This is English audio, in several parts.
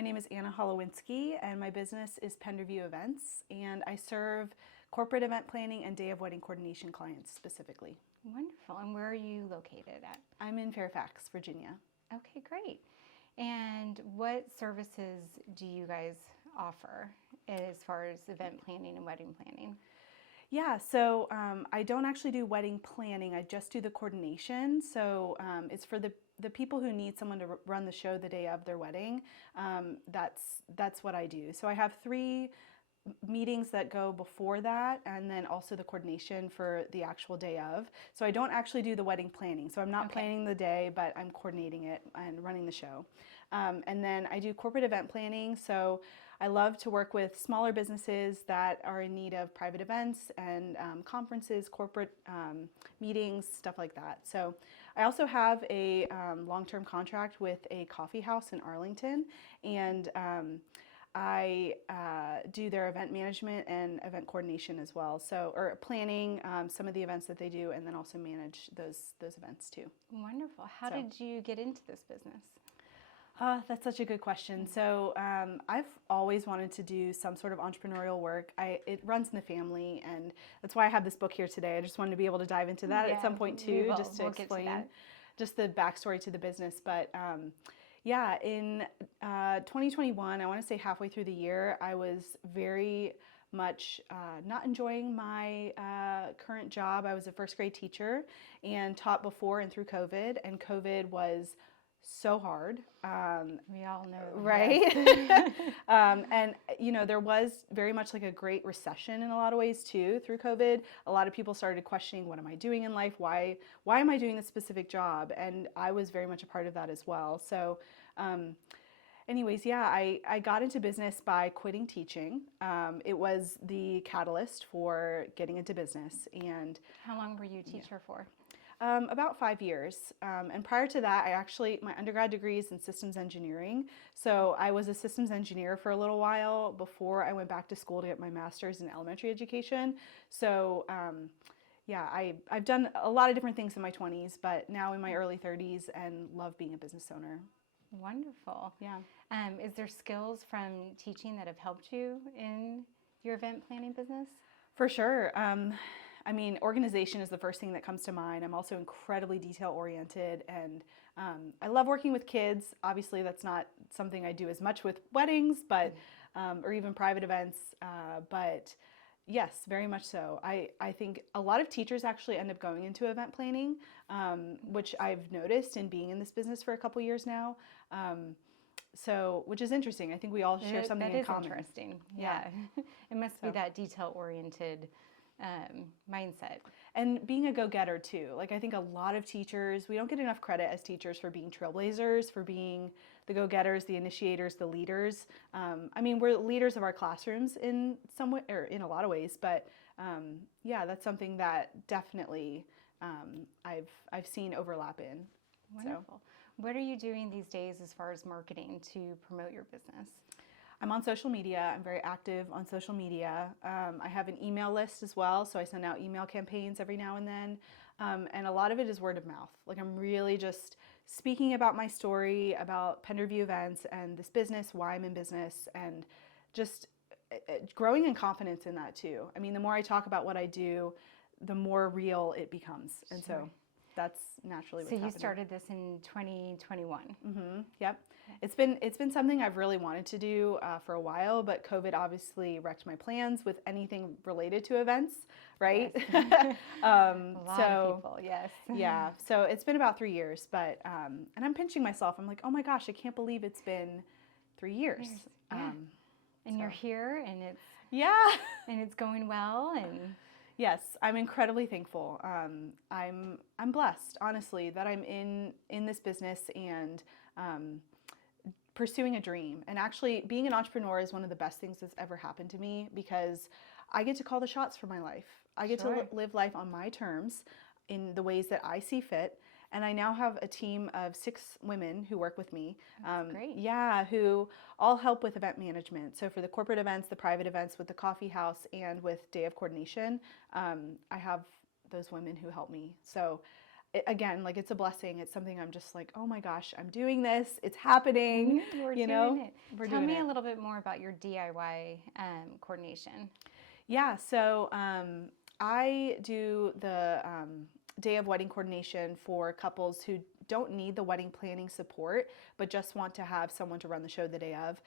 My name is Anna Holowinski, and my business is Penderview Events, and I serve corporate event planning and day of wedding coordination clients specifically. Wonderful. And where are you located at? I'm in Fairfax, Virginia. Okay, great. And what services do you guys offer as far as event planning and wedding planning? Yeah, so I don't actually do wedding planning, I just do the coordination. So it's for the people who need someone to run the show the day of their wedding. That's what I do. So I have 3 meetings that go before that, and then also the coordination for the actual day of. So I don't actually do the wedding planning. So I'm not planning the day, but I'm coordinating it and running the show. And then I do corporate event planning. So I love to work with smaller businesses that are in need of private events and conferences, corporate meetings, stuff like that. So I also have a long-term contract with a coffee house in Arlington, and I do their event management and event coordination as well. So, or planning some of the events that they do, and then also manage those events too. Wonderful. How did you get into this business? That's such a good question. So I've always wanted to do some sort of entrepreneurial work. It runs in the family, and that's why I have this book here today. I just wanted to be able to dive into that at some point too, just to explain just the backstory to the business. But yeah, in 2021, I want to say halfway through the year, I was very much not enjoying my current job. I was a first grade teacher and taught before and through COVID, and COVID was so hard. We all know. Right? Yes. And, you know, there was very much like a great recession in a lot of ways too through COVID. A lot of people started questioning, what am I doing in life? Why am I doing this specific job? And I was very much a part of that as well. So anyways, yeah, I got into business by quitting teaching. It was the catalyst for getting into business. And how long were you a teacher for? About 5 years. And prior to that, my undergrad degree is in systems engineering. So I was a systems engineer for a little while before I went back to school to get my master's in elementary education. So yeah, I've done a lot of different things in my 20s, but now in my early 30s, and love being a business owner. Wonderful. Yeah. Is there skills from teaching that have helped you in your event planning business? For sure. I mean, organization is the first thing that comes to mind. I'm also incredibly detail oriented, and I love working with kids. Obviously, that's not something I do as much with weddings, but or even private events. But yes, very much so. I think a lot of teachers actually end up going into event planning, which I've noticed in being in this business for a couple years now. So, which is interesting. I think we all share something in common. That is interesting. Yeah. It must be that detail-oriented mindset. And being a go-getter too. Like, I think a lot of teachers, we don't get enough credit as teachers for being trailblazers, for being the go-getters, the initiators, the leaders. I mean, we're leaders of our classrooms in some way, or in a lot of ways, but yeah, that's something that definitely I've seen overlap in. Wonderful. So. What are you doing these days as far as marketing to promote your business? I'm on social media. I'm very active on social media. I have an email list as well, so I send out email campaigns every now and then. And a lot of it is word of mouth. Like, I'm really just speaking about my story, about Penderview Events and this business, why I'm in business, and just growing in confidence in that too. I mean, the more I talk about what I do, the more real it becomes. And so that's naturally what's happening. So you started this in 2021. Mm-hmm. Yep. It's been something I've really wanted to do for a while, but COVID obviously wrecked my plans with anything related to events, right? Yes. A lot of people, yes. Yeah. So it's been about 3 years, but and I'm pinching myself. I'm like, oh my gosh, I can't believe it's been 3 years. Yeah. And you're here, and it's going well, and. Yes, I'm incredibly thankful. I'm blessed, honestly, that I'm in this business and pursuing a dream. And actually, being an entrepreneur is one of the best things that's ever happened to me, because I get to call the shots for my life. I get to live life on my terms in the ways that I see fit. And I now have a team of 6 women who work with me. That's great. Yeah, who all help with event management. So for the corporate events, the private events, with the coffee house, and with day of coordination, I have those women who help me. So again, like it's a blessing. It's something I'm just like, oh my gosh, I'm doing this. It's happening. We're you doing know, it. we're Tell doing me it. a little bit more about your DIY coordination. Yeah, so I do the day of wedding coordination for couples who don't need the wedding planning support, but just want to have someone to run the show the day of.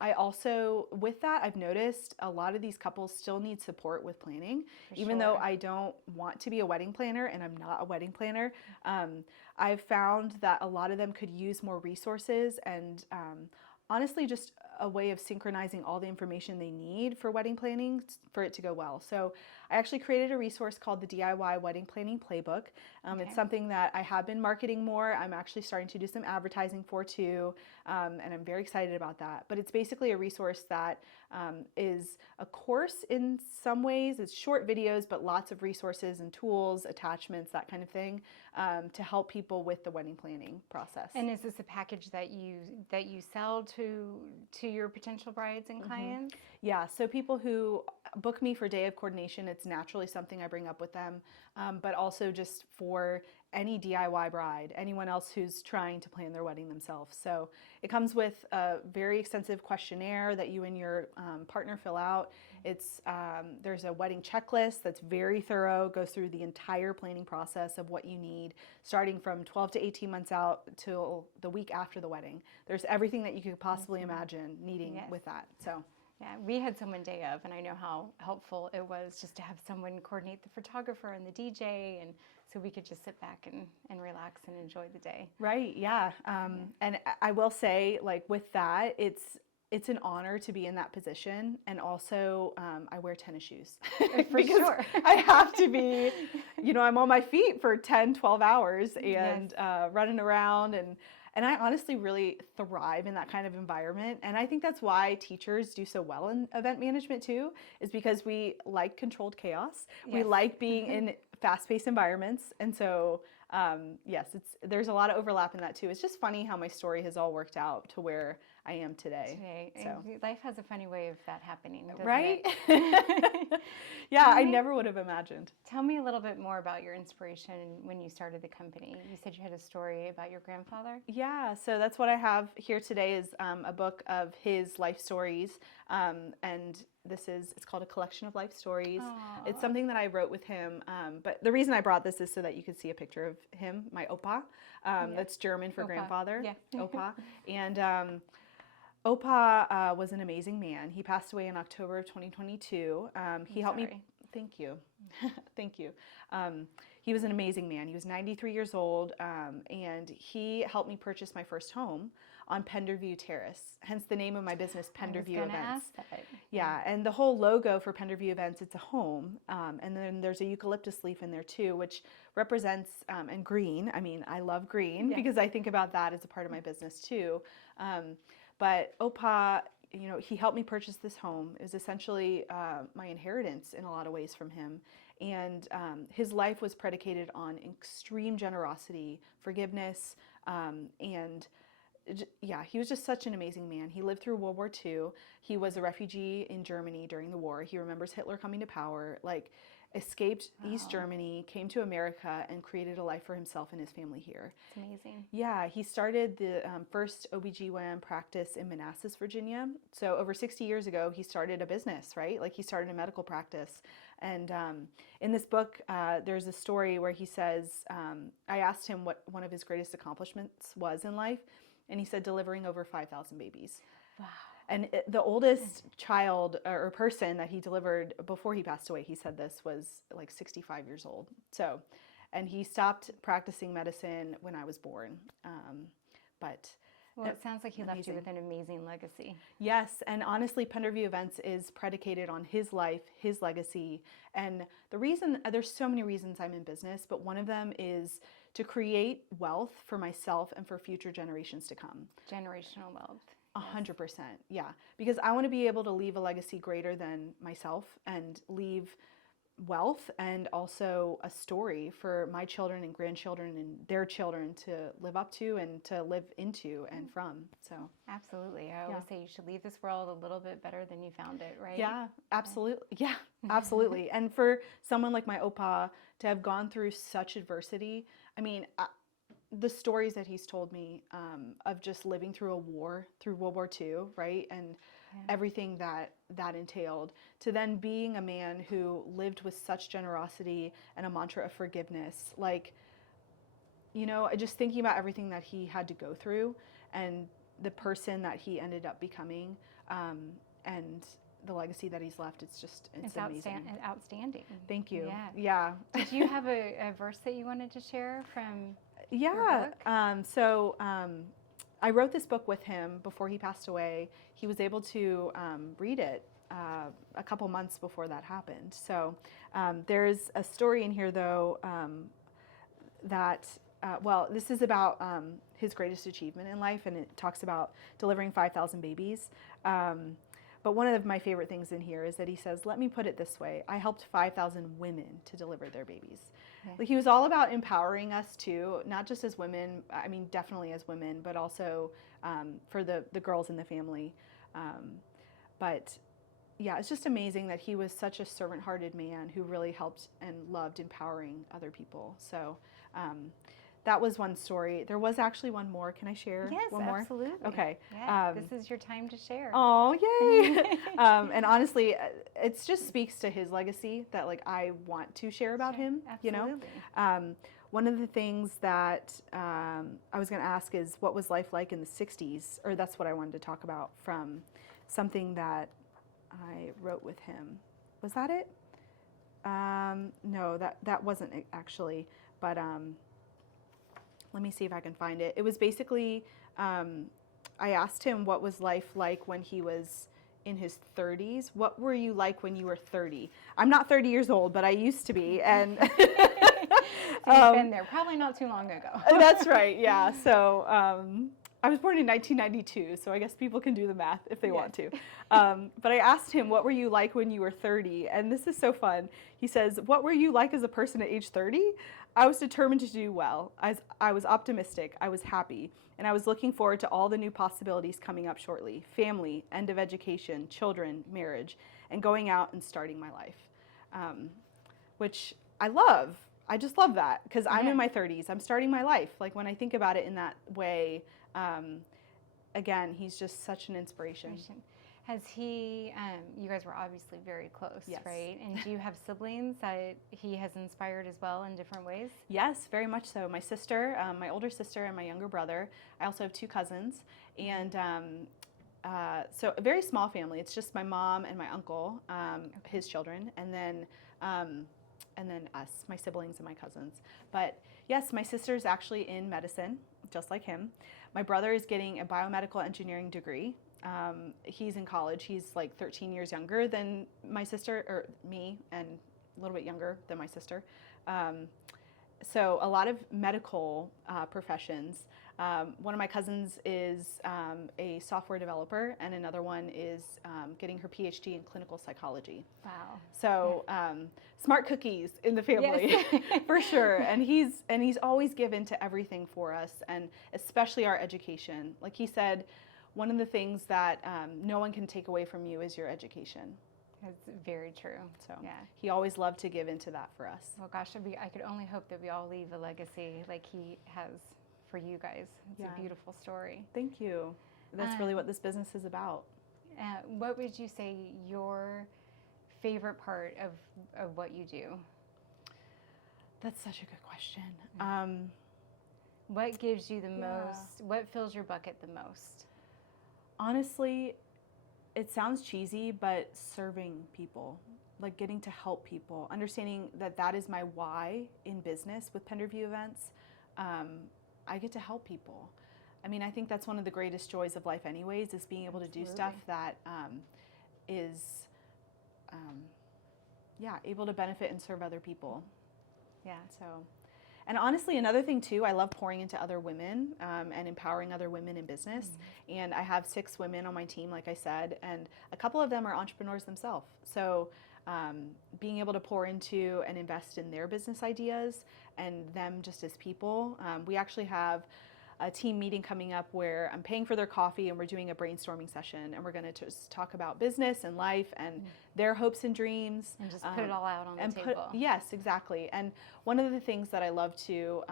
I also, with that, I've noticed a lot of these couples still need support with planning, even though I don't want to be a wedding planner and I'm not a wedding planner. I've found that a lot of them could use more resources and honestly just a way of synchronizing all the information they need for wedding planning for it to go well. So I actually created a resource called the DIY Wedding Planning Playbook. It's something that I have been marketing more. I'm actually starting to do some advertising for too, and I'm very excited about that. But it's basically a resource that is a course in some ways. It's short videos, but lots of resources and tools, attachments, that kind of thing, to help people with the wedding planning process. And is this a package that you sell to your potential brides and clients? Yeah, so people who book me for day of coordination, it's naturally something I bring up with them, but also just for any DIY bride, anyone else who's trying to plan their wedding themselves. So it comes with a very extensive questionnaire that you and your partner fill out. There's a wedding checklist that's very thorough, goes through the entire planning process of what you need, starting from 12 to 18 months out till the week after the wedding. There's everything that you could possibly imagine needing with that. So. Yeah, we had someone day of, and I know how helpful it was just to have someone coordinate the photographer and the DJ, and so we could just sit back and relax and enjoy the day. Right, yeah. And I will say, like with that, it's an honor to be in that position, and also I wear tennis shoes. For sure. I have to be, I'm on my feet for 10, 12 hours and running around and I honestly really thrive in that kind of environment. And I think that's why teachers do so well in event management too, is because we like controlled chaos. Yes. We like being in fast-paced environments. And so, yes, there's a lot of overlap in that too. It's just funny how my story has all worked out to where I am today. So. Life has a funny way of that happening, doesn't right? it? Yeah, I never would have imagined. Tell me a little bit more about your inspiration when you started the company. You said you had a story about your grandfather? Yeah, so that's what I have here today is a book of his life stories. And it's called A Collection of Life Stories. Aww. It's something that I wrote with him. But the reason I brought this is so that you could see a picture of him, my Opa. That's German for grandfather. Yeah. Opa. And Opa was an amazing man. He passed away in October of 2022. He helped me. Thank you. Thank you. He was an amazing man. He was 93 years old, and he helped me purchase my first home on Penderview Terrace, hence the name of my business, Penderview Events. Yeah, and the whole logo for Penderview Events, it's a home, and then there's a eucalyptus leaf in there too, which represents, and green. I mean, I love green because I think about that as a part of my business too. But Opa, he helped me purchase this home. It was essentially my inheritance in a lot of ways from him. And his life was predicated on extreme generosity, forgiveness, and he was just such an amazing man. He lived through World War II. He was a refugee in Germany during the war. He remembers Hitler coming to power, escaped East Germany, came to America, and created a life for himself and his family here. It's amazing. Yeah, he started the first OBGYN practice in Manassas, Virginia. So over 60 years ago, he started a business, right? He started a medical practice. And in this book, there's a story where he says, I asked him what one of his greatest accomplishments was in life, and he said delivering over 5,000 babies. Wow. And the oldest child or person that he delivered before he passed away, he said this, was 65 years old. So, and he stopped practicing medicine when I was born. Well, it sounds like he left you with an amazing legacy. Yes, and honestly, Penderview Events is predicated on his life, his legacy. And the reason, there's so many reasons I'm in business, but one of them is to create wealth for myself and for future generations to come. Generational wealth. 100%, yeah. Because I want to be able to leave a legacy greater than myself and leave wealth and also a story for my children and grandchildren and their children to live up to and to live into and from. So absolutely. I always say you should leave this world a little bit better than you found it, right? yeah, absolutely. Yeah, absolutely. And for someone like my opa to have gone through such adversity, I mean, the stories that he's told me of just living through a war, through World War II, right? And everything that entailed, to then being a man who lived with such generosity and a mantra of forgiveness, like, you know, just thinking about everything that he had to go through and the person that he ended up becoming, and the legacy that he's left, it's amazing. Outstanding. Thank you. Yeah. Did you have a verse that you wanted to share from Yeah. your book? So I wrote this book with him before he passed away. He was able to read it a couple months before that happened. So there's a story in here, though, that, this is about his greatest achievement in life, and it talks about delivering 5,000 babies. But one of my favorite things in here is that he says, let me put it this way. I helped 5,000 women to deliver their babies. Yeah. Like, he was all about empowering us too, not just as women, I mean, definitely as women, but also for the girls in the family. But yeah, it's just amazing that he was such a servant-hearted man who really helped and loved empowering other people. So that was one story. There was actually one more. Can I share one more? Yes, absolutely. Okay. Yeah, this is your time to share. Oh, yay. And honestly, it just speaks to his legacy that, like, I want to share about him, absolutely. You know? One of the things that I was going to ask is, what was life like in the 60s? Or that's what I wanted to talk about from something that I wrote with him. Was that it? No, that wasn't it actually. But let me see if I can find it. It was basically, I asked him what was life like when he was in his 30s. What were you like when you were 30? I'm not 30 years old, but I used to be. And so you've been there probably not too long ago. That's right, yeah. So I was born in 1992, so I guess people can do the math if they want to. But I asked him, what were you like when you were 30? And this is so fun. He says, what were you like as a person at age 30? I was determined to do well. I was optimistic. I was happy. And I was looking forward to all the new possibilities coming up shortly. Family, end of education, children, marriage, and going out and starting my life. Which I love. I just love that, because I'm in my 30s. I'm starting my life. Like, when I think about it in that way, again, he's just such an inspiration. Has he, you guys were obviously very close, yes. Right? And do you have siblings that he has inspired as well in different ways? Yes, very much so. My sister, my older sister, and my younger brother. I also have 2 cousins. And so a very small family. It's just my mom and my uncle, his children, and then us, my siblings and my cousins. But yes, my sister's actually in medicine, just like him. My brother is getting a biomedical engineering degree. He's in college. He's like 13 years younger than my sister, or me, and a little bit younger than my sister. So a lot of medical professions. One of my cousins is a software developer, and another one is getting her PhD in clinical psychology. Wow. So smart cookies in the family, yes. For sure. And he's always given to everything for us, and especially our education. Like he said, one of the things that no one can take away from you is your education. That's very true. So he always loved to give into that for us. Well, gosh, I could only hope that we all leave a legacy like he has for you guys. It's a beautiful story. Thank you. That's really what this business is about. What would you say your favorite part of what you do? That's such a good question. What gives you the most, what fills your bucket the most? Honestly, it sounds cheesy, but serving people, like getting to help people, understanding that that is my why in business with Penderview Events. I get to help people. I mean, I think that's one of the greatest joys of life anyways, is being able to do stuff that is able to benefit and serve other people. Yeah, so. And honestly, another thing too, I love pouring into other women and empowering other women in business. Mm-hmm. And I have 6 women on my team, like I said, and a couple of them are entrepreneurs themselves. So being able to pour into and invest in their business ideas and them just as people. We actually have a team meeting coming up where I'm paying for their coffee and we're doing a brainstorming session, and we're going to just talk about business and life and their hopes and dreams. And just put it all out on the table. Yes, exactly. And one of the things that I love to,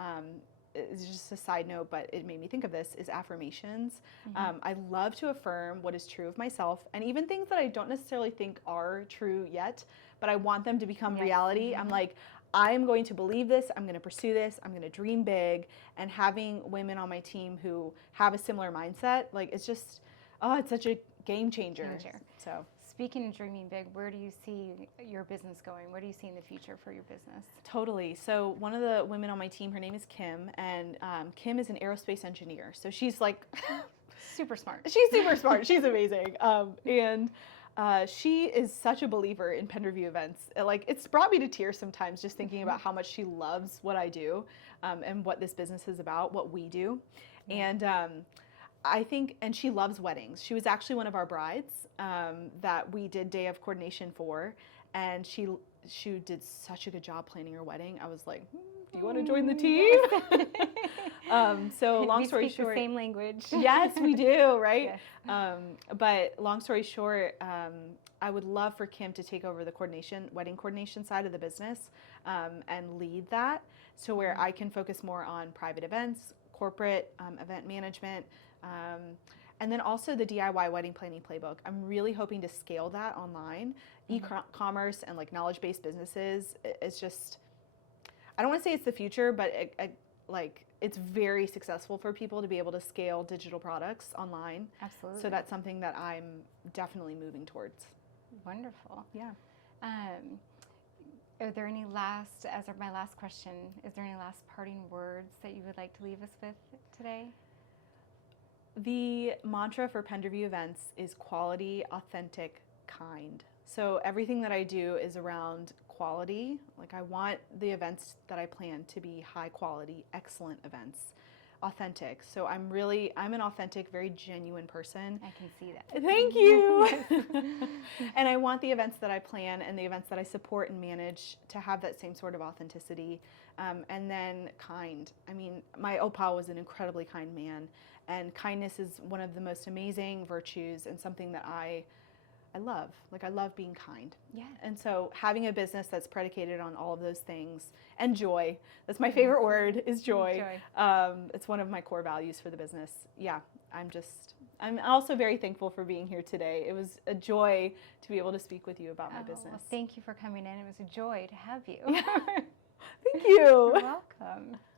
is just a side note, but it made me think of this, is affirmations. I love to affirm what is true of myself, and even things that I don't necessarily think are true yet, but I want them to become reality. I'm like, I am going to believe this, I'm going to pursue this, I'm going to dream big. And having women on my team who have a similar mindset, like, it's just, it's such a game changer. So speaking of dreaming big, where do you see your business going? What do you see in the future for your business? Totally. So one of the women on my team, her name is Kim, and Kim is an aerospace engineer. So she's like super smart. She's super smart. She's amazing. And she is such a believer in Penderview Events. Like, it's brought me to tears sometimes just thinking about how much she loves what I do, and what this business is about, what we do. And I think, and she loves weddings. She was actually one of our brides that we did day of coordination for, and she did such a good job planning her wedding. I was like, do you want to join the team? So long story short, we speak the same language. Yes, we do, right? Yes. But long story short, I would love for Kim to take over the wedding coordination side of the business, and lead that, so where I can focus more on private events, corporate event management, and then also the DIY wedding planning playbook. I'm really hoping to scale that online. E-commerce and like knowledge-based businesses is just, I don't want to say it's the future, but it's very successful for people to be able to scale digital products online. Absolutely. So that's something that I'm definitely moving towards. Wonderful. Yeah. Are there any as my last question, is there any last parting words that you would like to leave us with today? The mantra for Penderview Events is quality, authentic, kind. So everything that I do is around quality. Like, I want the events that I plan to be high quality, excellent events, authentic. So I'm an authentic, very genuine person. I can see that. Thank you. And I want the events that I plan and the events that I support and manage to have that same sort of authenticity. And then kind. I mean, my Opa was an incredibly kind man, and kindness is one of the most amazing virtues and something that I love. Like, I love being kind. Yeah. And so having a business that's predicated on all of those things, and joy, that's my favorite word, is joy. It's one of my core values for the business. Yeah, I'm also very thankful for being here today. It was a joy to be able to speak with you about my business. Well, thank you for coming in. It was a joy to have you. Thank you. You're welcome.